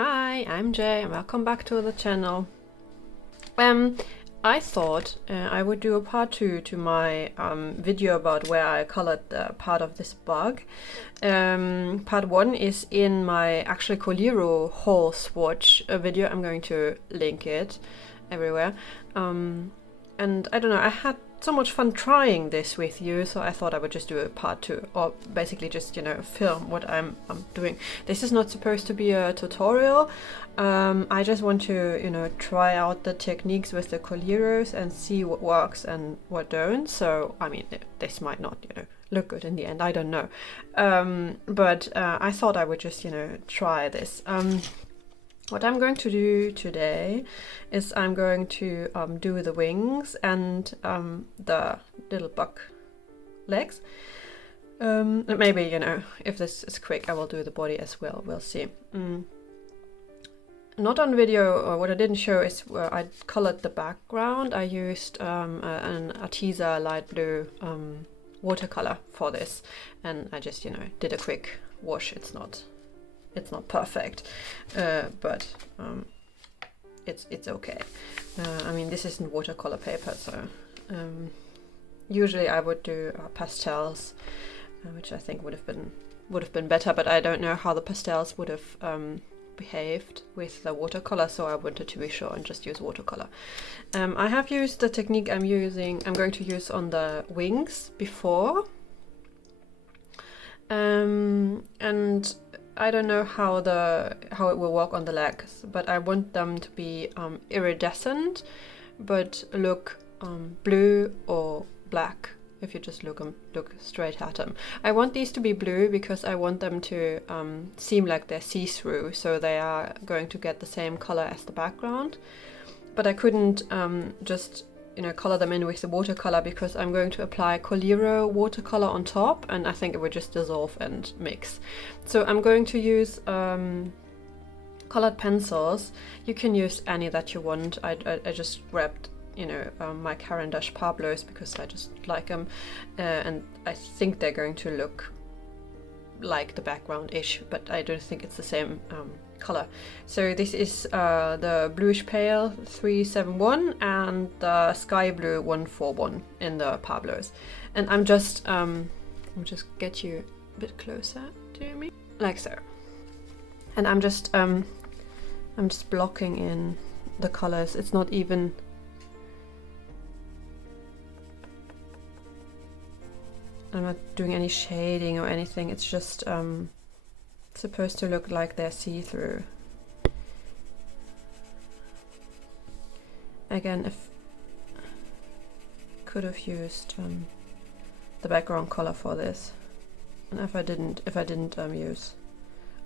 Hi, I'm Jay and welcome back to the channel. I thought I would do a part 2 to my video about where I colored part of this bug. Part 1 is in my actual Coliro haul swatch video. I'm going to link it everywhere. And I don't know, I had so much fun trying this with you, so I thought I would just do a part 2, or basically just, you know, film what I'm doing. This is not supposed to be a tutorial. I just want to, you know, try out the techniques with the Coliros and see what works and what don't. So, I mean, this might not, you know, look good in the end, I don't know. But I thought I would just, you know, try this. What I'm going to do today is I'm going to do the wings and the little bug legs. And maybe, you know, if this is quick, I will do the body as well. We'll see. Not on video, or what I didn't show is where I colored the background. I used an Arteza light blue watercolor for this, and I just, you know, did a quick wash. It's not perfect, but it's okay. I mean, this isn't watercolor paper, so usually I would do pastels, which I think would have been better, but I don't know how the pastels would have behaved with the watercolor, so I wanted to be sure and just use watercolor. I have used the technique I'm going to use on the wings before, and I don't know how it will work on the legs, but I want them to be iridescent, but look blue or black if you just look straight at them. I want these to be blue because I want them to seem like they're see-through, so they are going to get the same color as the background. But I couldn't just, you know, color them in with the watercolor because I'm going to apply Coliro watercolor on top, and I think it would just dissolve and mix. So I'm going to use colored pencils. You can use any that you want. I just grabbed, you know, my Caran d'Ache Pablos because I just like them, and I think they're going to look like the background-ish, but I don't think it's the same color. So this is the bluish pale 371 and the sky blue 141 in the Pablos. And I'll just get you a bit closer to me, like so. And I'm just blocking in the colors. It's not even, I'm not doing any shading or anything. It's just supposed to look like they're see-through. Again, if could have used the background color for this, and if I didn't use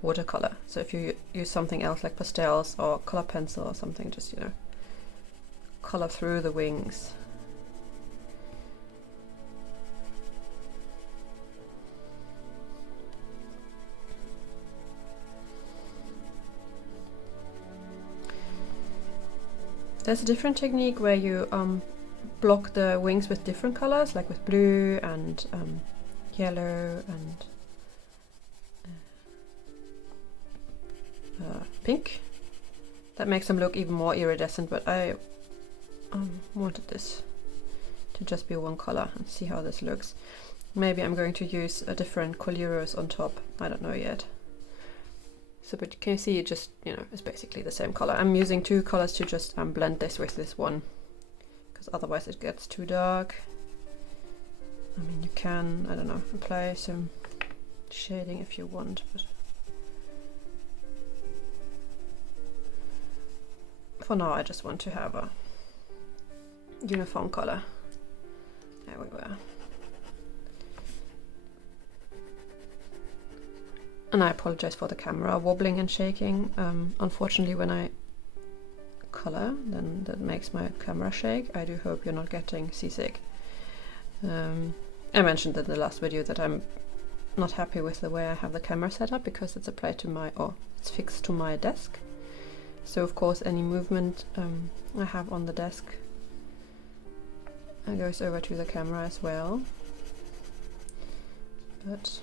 watercolor. So if you use something else like pastels or color pencil or something, just, you know, color through the wings. There's a different technique where you block the wings with different colors, like with blue and yellow and pink. That makes them look even more iridescent, but I wanted this to just be one color and see how this looks. Maybe I'm going to use a different Coliros on top. I don't know yet. So, but can you see it just, you know, it's basically the same color. I'm using two colors to just blend this with this one, because otherwise it gets too dark. I mean, you can, I don't know, apply some shading if you want, but for now I just want to have a uniform color. There we go. And I apologize for the camera wobbling and shaking. Unfortunately, when I color, then that makes my camera shake. I do hope you're not getting seasick. I mentioned in the last video that I'm not happy with the way I have the camera set up because it's applied to my, or it's fixed to my desk. So of course any movement I have on the desk goes over to the camera as well. But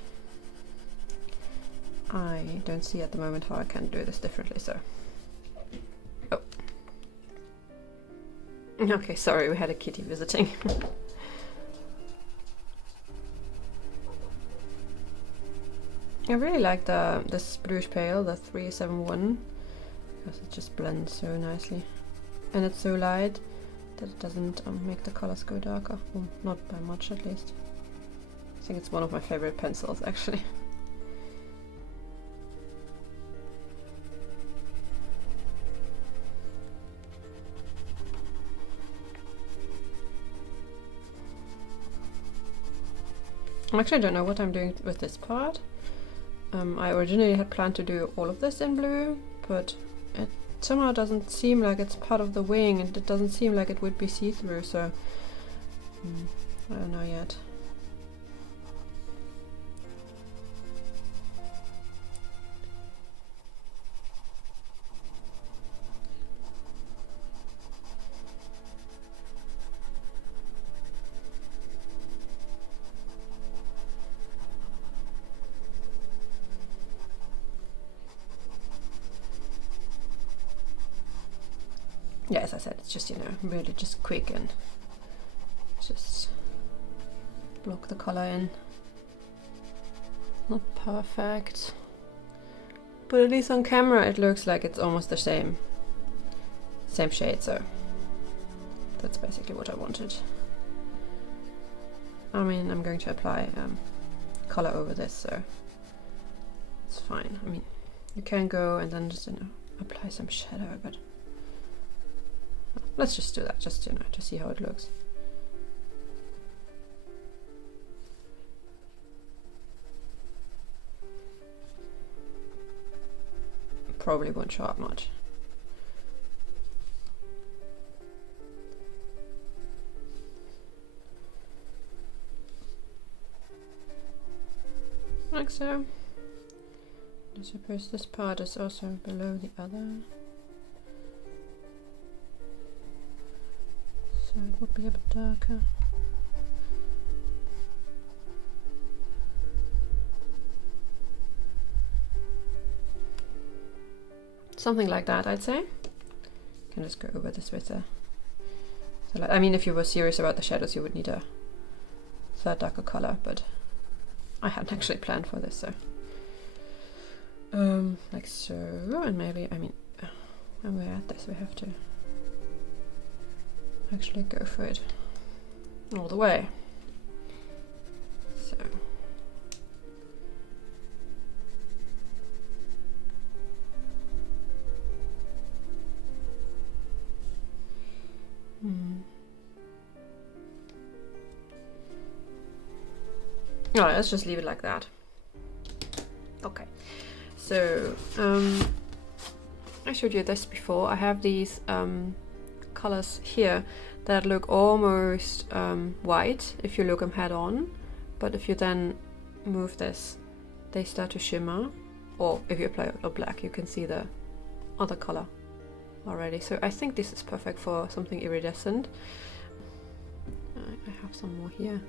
I don't see at the moment how I can do this differently, so... Oh. Okay, sorry, we had a kitty visiting. I really like this bluish pale, the 371, because it just blends so nicely. And it's so light that it doesn't make the colors go darker. Well, not by much at least. I think it's one of my favorite pencils actually. I actually don't know what I'm doing with this part. I originally had planned to do all of this in blue, but it somehow doesn't seem like it's part of the wing, and it doesn't seem like it would be see-through, so I don't know yet. Yeah, as I said, it's just, you know, really just quick and just block the color in. Not perfect, but at least on camera it looks like it's almost the same shade, so that's basically what I wanted. I mean, I'm going to apply color over this, so it's fine. I mean, you can go and then just, you know, apply some shadow, but let's just do that, just, you know, to see how it looks. Probably won't show up much. Like so. I suppose this part is also below the other. So it would be a bit darker. Something like that, I'd say. Can just go over this with a... So I mean, if you were serious about the shadows, you would need a third darker color, but I hadn't actually planned for this, so... like so, and maybe, I mean, when we're at this, we have to actually go for it all the way. So alright, let's just leave it like that. Okay, so I showed you this before. I have these colors here that look almost white if you look them head on, but if you then move this, they start to shimmer, or if you apply a black, you can see the other color already. So I think this is perfect for something iridescent. I have some more here,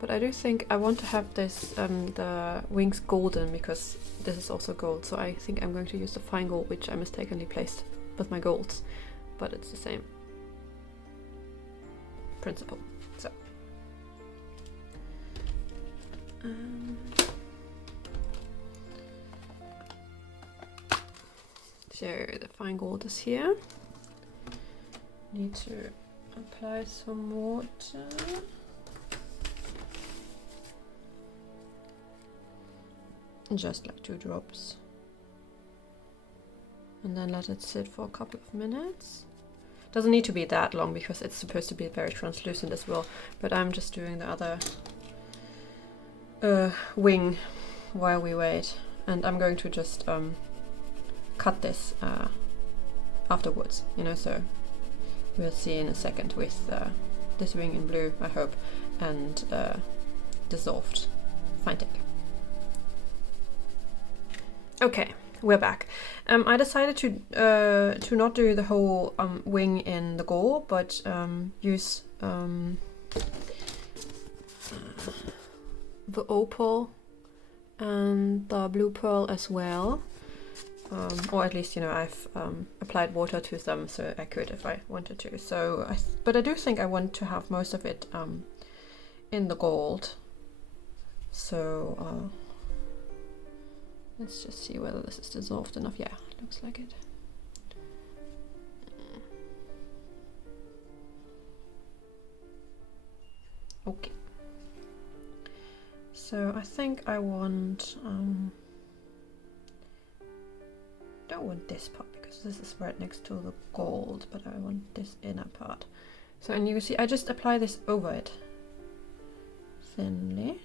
but I do think I want to have this the wings golden, because this is also gold, so I think I'm going to use the fine gold, which I mistakenly placed with my golds, but it's the same principle. So the fine gold is here. Need to apply some water. Just like 2 drops. And then let it sit for a couple of minutes. Doesn't need to be that long because it's supposed to be very translucent as well, but I'm just doing the other wing while we wait, and I'm going to just cut this afterwards, you know, so we'll see in a second with this wing in blue, I hope, and dissolved fine tip. Okay, we're back. I decided to not do the whole wing in the gold, but use the Opal and the blue pearl as well. Or at least, you know, I've applied water to them, so I could if I wanted to. So, but I do think I want to have most of it in the gold. So let's just see whether this is dissolved enough. Yeah, looks like it. Okay. So I think I want, don't want this part because this is right next to the gold, but I want this inner part. So, and you can see I just apply this over it thinly.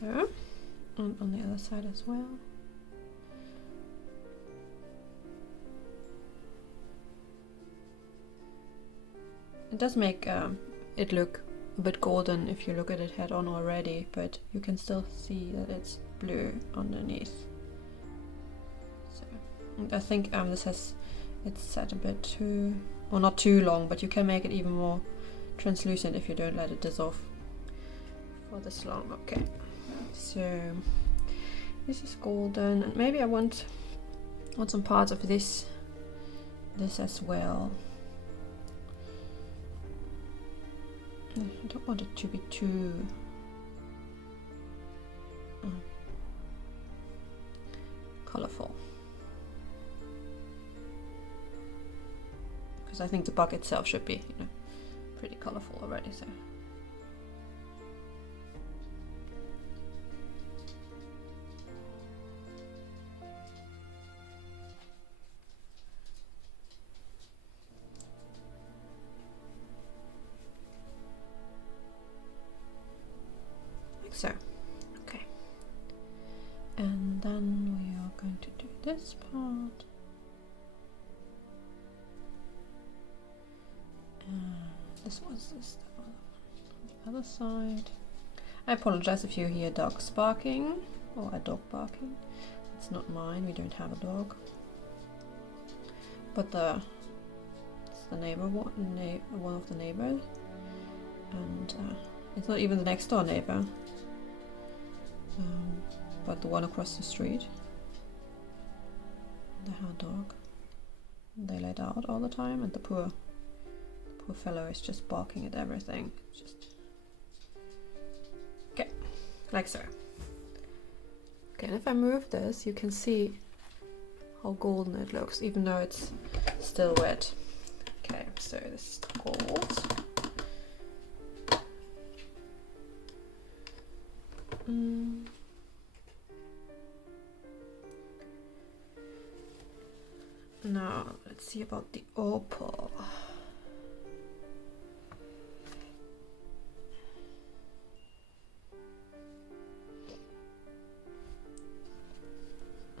So, and on the other side as well. It does make it look a bit golden if you look at it head on already, but you can still see that it's blue underneath. So, and I think it's set a bit too, or not too long, but you can make it even more translucent if you don't let it dissolve for this long. Okay, so this is golden, and maybe I want some parts of this as well. I don't want it to be too colorful, because I think the bug itself should be, you know, pretty colorful already. So. So, okay, and then we are going to do this part, this was the other side. I apologize if you hear dogs barking or a dog barking. It's not mine, we don't have a dog, but it's the neighbor, one of the neighbors, and it's not even the next door neighbor. But the one across the street, the hound dog, they let out all the time, and the poor fellow is just barking at everything. Just okay, like so. Okay, and if I move this, you can see how golden it looks, even though it's still wet. Okay, so this is the gold. Now let's see about the opal.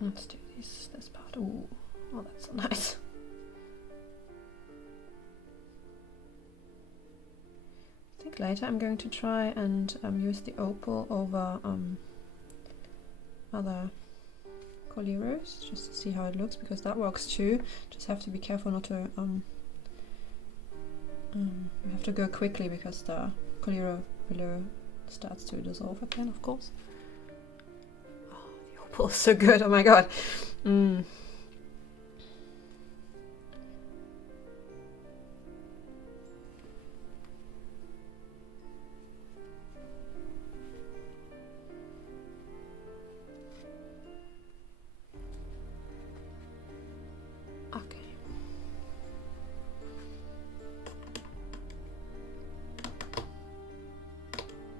Let's do this part. Ooh, oh, that's so nice. I think later I'm going to try and use the opal over other Coliros, just to see how it looks, because that works too. Just have to be careful not to you have to go quickly because the Coliro below starts to dissolve again, of course. Oh, the opal is so good, oh my god.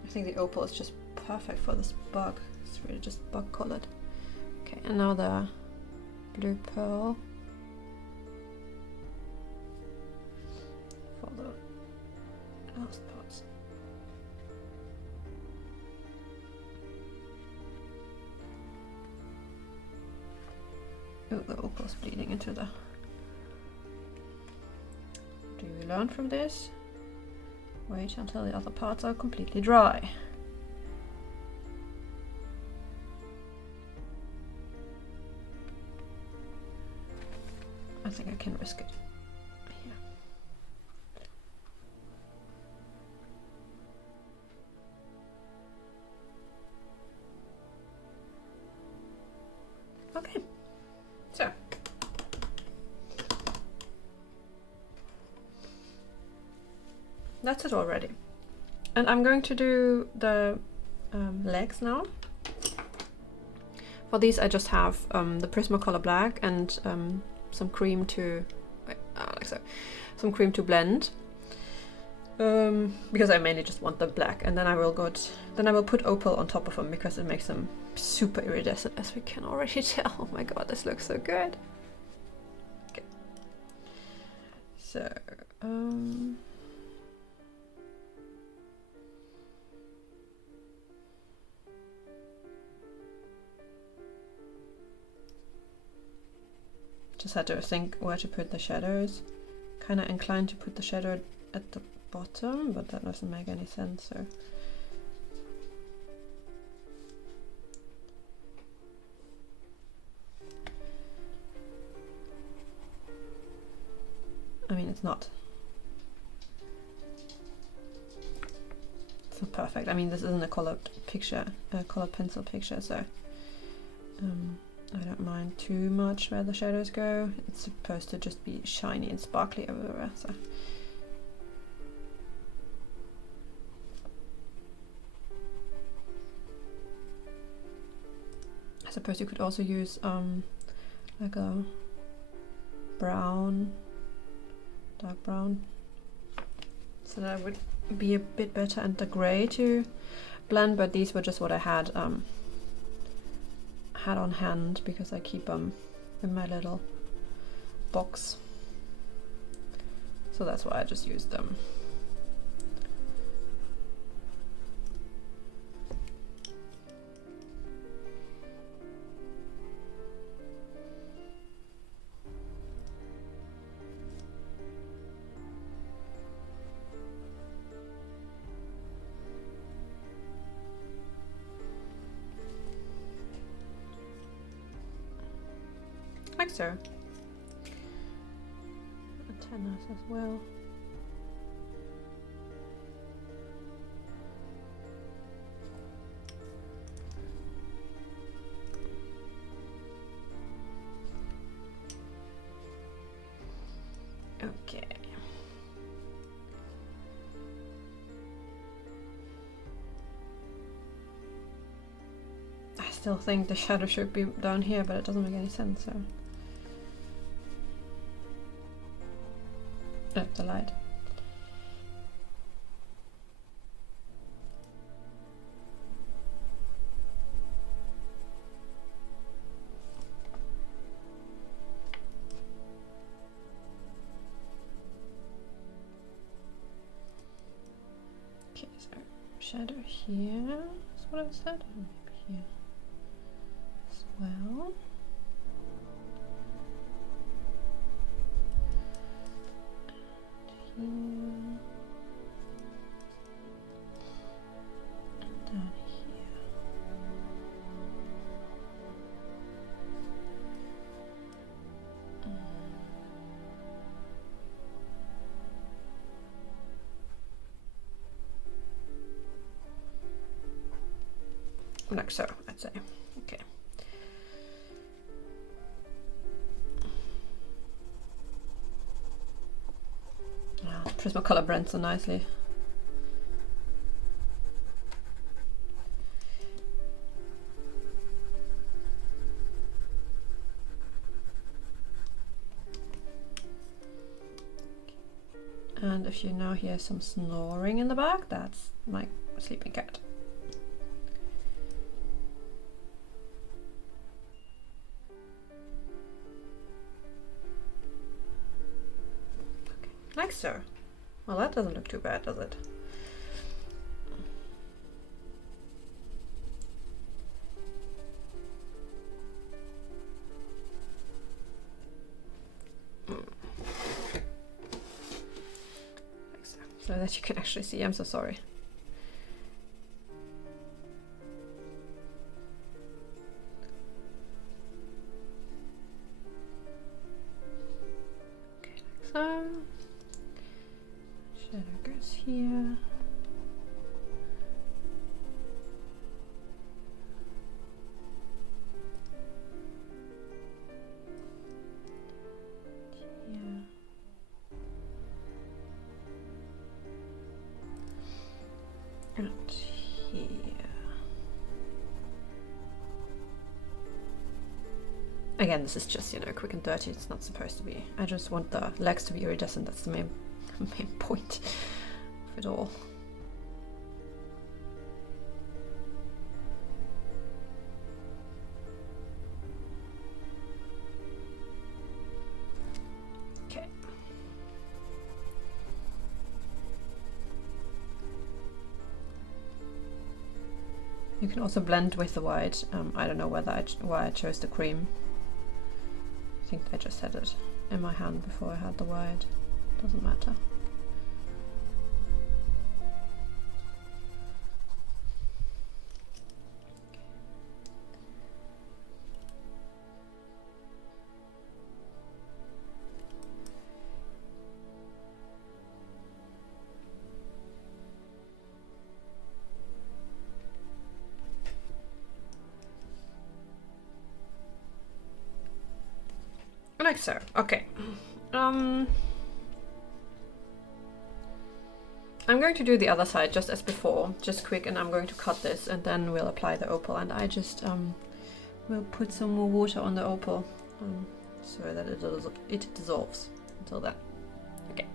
I think the opal is just perfect for this bug. It's really just bug colored. Okay, and now the blue pearl for the last parts. Oh, the opal's bleeding into the... Do we learn from this? Wait until the other parts are completely dry. I think I can risk it. Here. Okay, so that's it already. And I'm going to do the legs now. For these I just have the Prismacolor black and some cream to, like so, some cream to blend. Because I mainly just want the black, and then I will put Opal on top of them because it makes them super iridescent, as we can already tell. Oh my god, this looks so good. Okay. So just had to think where to put the shadows. Kind of inclined to put the shadow at the bottom, but that doesn't make any sense, so. I mean, it's not perfect. I mean, this isn't a colored picture, a colored pencil picture, so I don't mind too much where the shadows go. It's supposed to just be shiny and sparkly everywhere, so. I suppose you could also use like a brown, dark brown, so that would be a bit better, and the grey to blend, but these were just what I had on hand because I keep them in my little box, so that's why I just used them. Like so. Antennas as well. Okay. I still think the shadow should be down here, but it doesn't make any sense, so. The light. Okay, so shadow here is what I said, and maybe here as well. And down here. Like so, I'd say. Okay. Prismacolor blends so nicely. And if you now hear some snoring in the back, that's my sleeping cat. Okay, like so. Well, that doesn't look too bad, does it? Like so. So that you can actually see. I'm so sorry. here. Again, this is just, you know, quick and dirty. It's not supposed to be. I just want the legs to be iridescent. That's the main point of it all. Okay. You can also blend with the white. I don't know why I chose the cream. I think I just had it in my hand before I had the white. Doesn't matter. Like so. Okay. I'm going to do the other side just as before, just quick, and I'm going to cut this and then we'll apply the opal, and I just will put some more water on the opal so that it dissolves until then. Okay.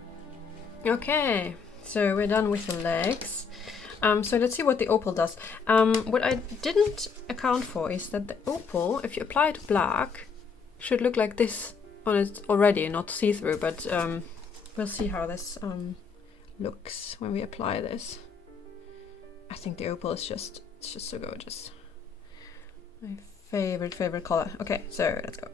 Okay, so we're done with the legs. So let's see what the opal does. What I didn't account for is that the opal, if you apply it black, should look like this on it already, not see-through, but we'll see how this looks when we apply this. I think the opal is it's just so gorgeous. My favorite color. Okay, so let's go.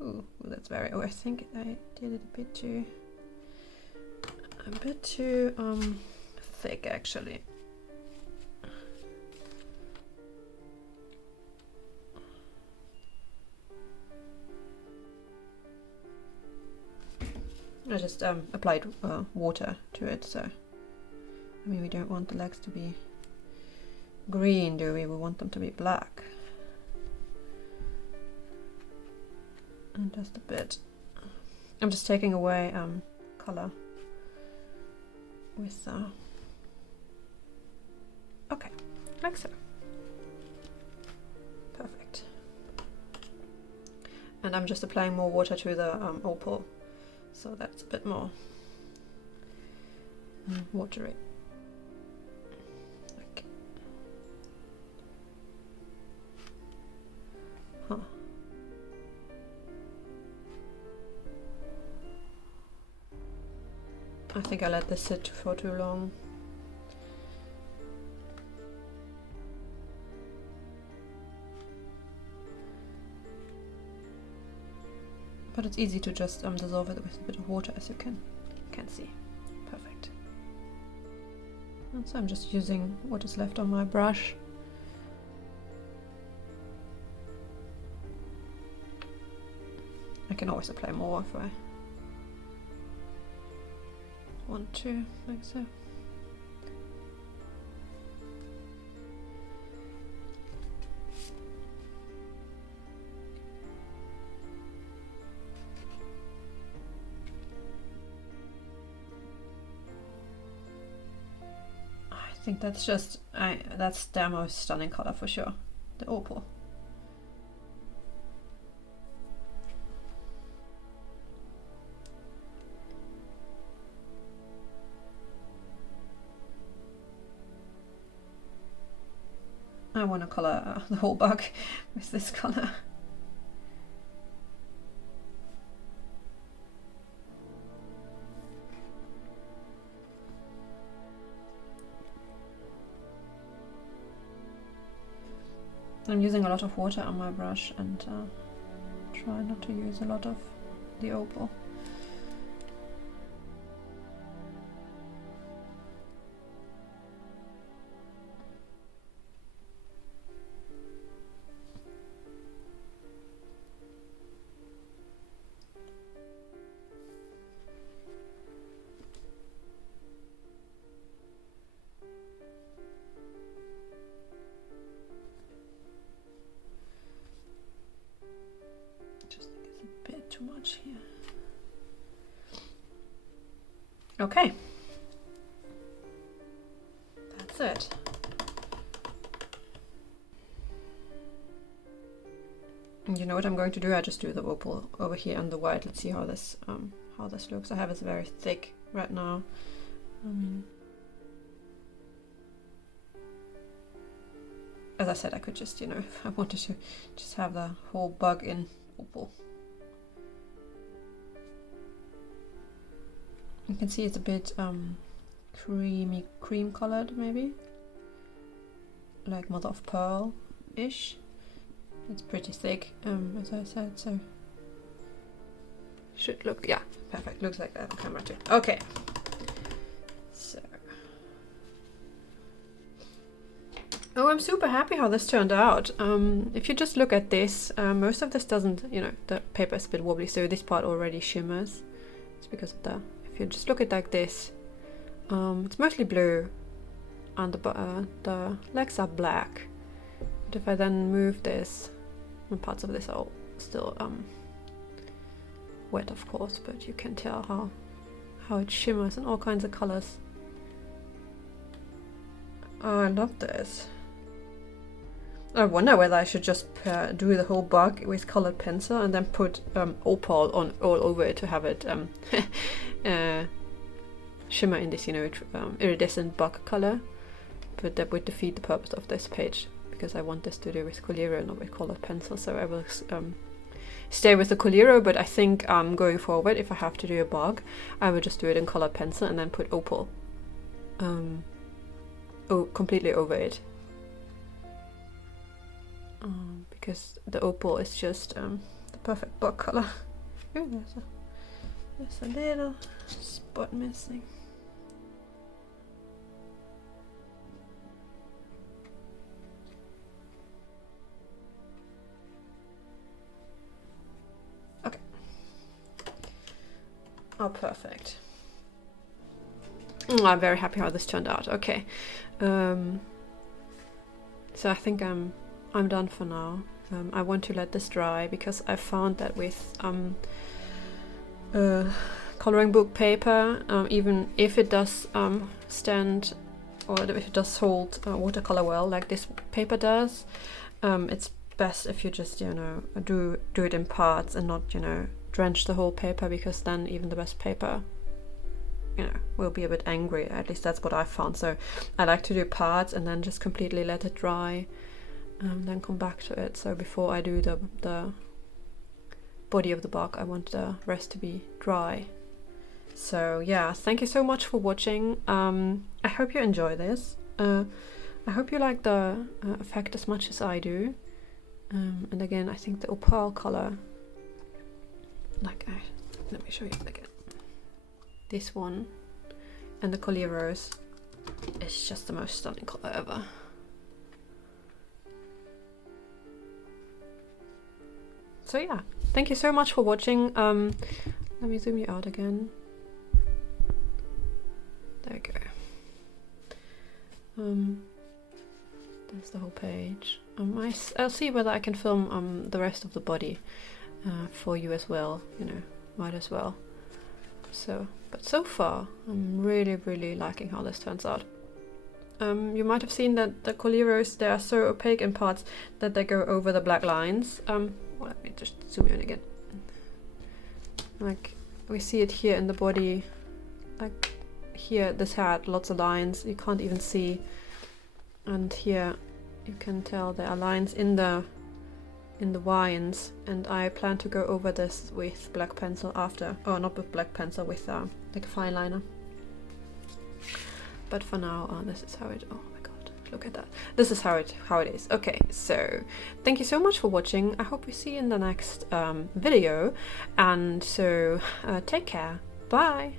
Ooh, that's very, I think I did it a bit too thick actually. I just applied water to it, so I mean we don't want the legs to be green, do we? We want them to be black. And just a bit. I'm just taking away color with okay, like so. Perfect. And I'm just applying more water to the opal. So that's a bit more watery. Okay. Huh. I think I let this sit for too long. But it's easy to just dissolve it with a bit of water, as you can see. Perfect. And so I'm just using what is left on my brush. I can always apply more if I want to, like so. I think that's just, that's their most stunning color for sure, the opal. I want to color the whole bug with this color. I'm using a lot of water on my brush and try not to use a lot of the opal. Too much here. Okay. that's it. And you know what I'm going to do? I just do the opal over here and the white. Let's see how this looks. I have it very thick right now. As I said, I could just, you know, if I wanted to just have the whole bug in opal. You can see it's a bit cream colored, maybe like mother of pearl-ish. It's pretty thick, as I said, so should look, yeah, perfect. Looks like that on camera too. Okay, so oh, I'm super happy how this turned out. If you just look at this, most of this doesn't, you know, the paper is a bit wobbly, so this part already shimmers. It's because of the, if you just look at it like this, it's mostly blue and the legs are black. But if I then move this, and parts of this are still wet, of course, but you can tell how it shimmers in all kinds of colors. Oh, I love this. I wonder whether I should just do the whole bug with colored pencil and then put opal on all over it to have it shimmer in this, you know, iridescent bug color. But that would defeat the purpose of this page, because I want this to do with Coliro, not with colored pencil. So I will stay with the Coliro, but I think going forward, if I have to do a bug, I will just do it in colored pencil and then put opal completely over it. Because the opal is just the perfect bug color. Ooh, there's a little spot missing. Okay. Oh, perfect. I'm very happy how this turned out. Okay. So I think I'm done for now. I want to let this dry because I found that with coloring book paper, even if it does stand, or if it does hold watercolor well, like this paper does, it's best if you just, you know, do it in parts and not, you know, drench the whole paper, because then even the best paper, you know, will be a bit angry. At least that's what I found. So I like to do parts and then just completely let it dry, then come back to it. So before I do the body of the bug, I want the rest to be dry. So yeah, thank you so much for watching. I hope you enjoy this. I hope you like the effect as much as I do. And again, I think the opal color, like let me show you again. This one and the Coliros is just the most stunning color ever. So yeah, thank you so much for watching. Let me zoom you out again. There we go. There's the whole page. I'll see whether I can film the rest of the body for you as well. You know, might as well. So, but so far, I'm really liking how this turns out. You might have seen that the Coliros, they are so opaque in parts that they go over the black lines. Well, let me just zoom in again. Like, we see it here in the body. Like, here, this had lots of lines, you can't even see. And here, you can tell there are lines in the vines, and I plan to go over this with black pencil after, or not with black pencil, with like a fine liner. But for now, this is how it, oh my god, look at that. This is how it is. Okay, so thank you so much for watching. I hope we see you in the next video, and so take care. Bye.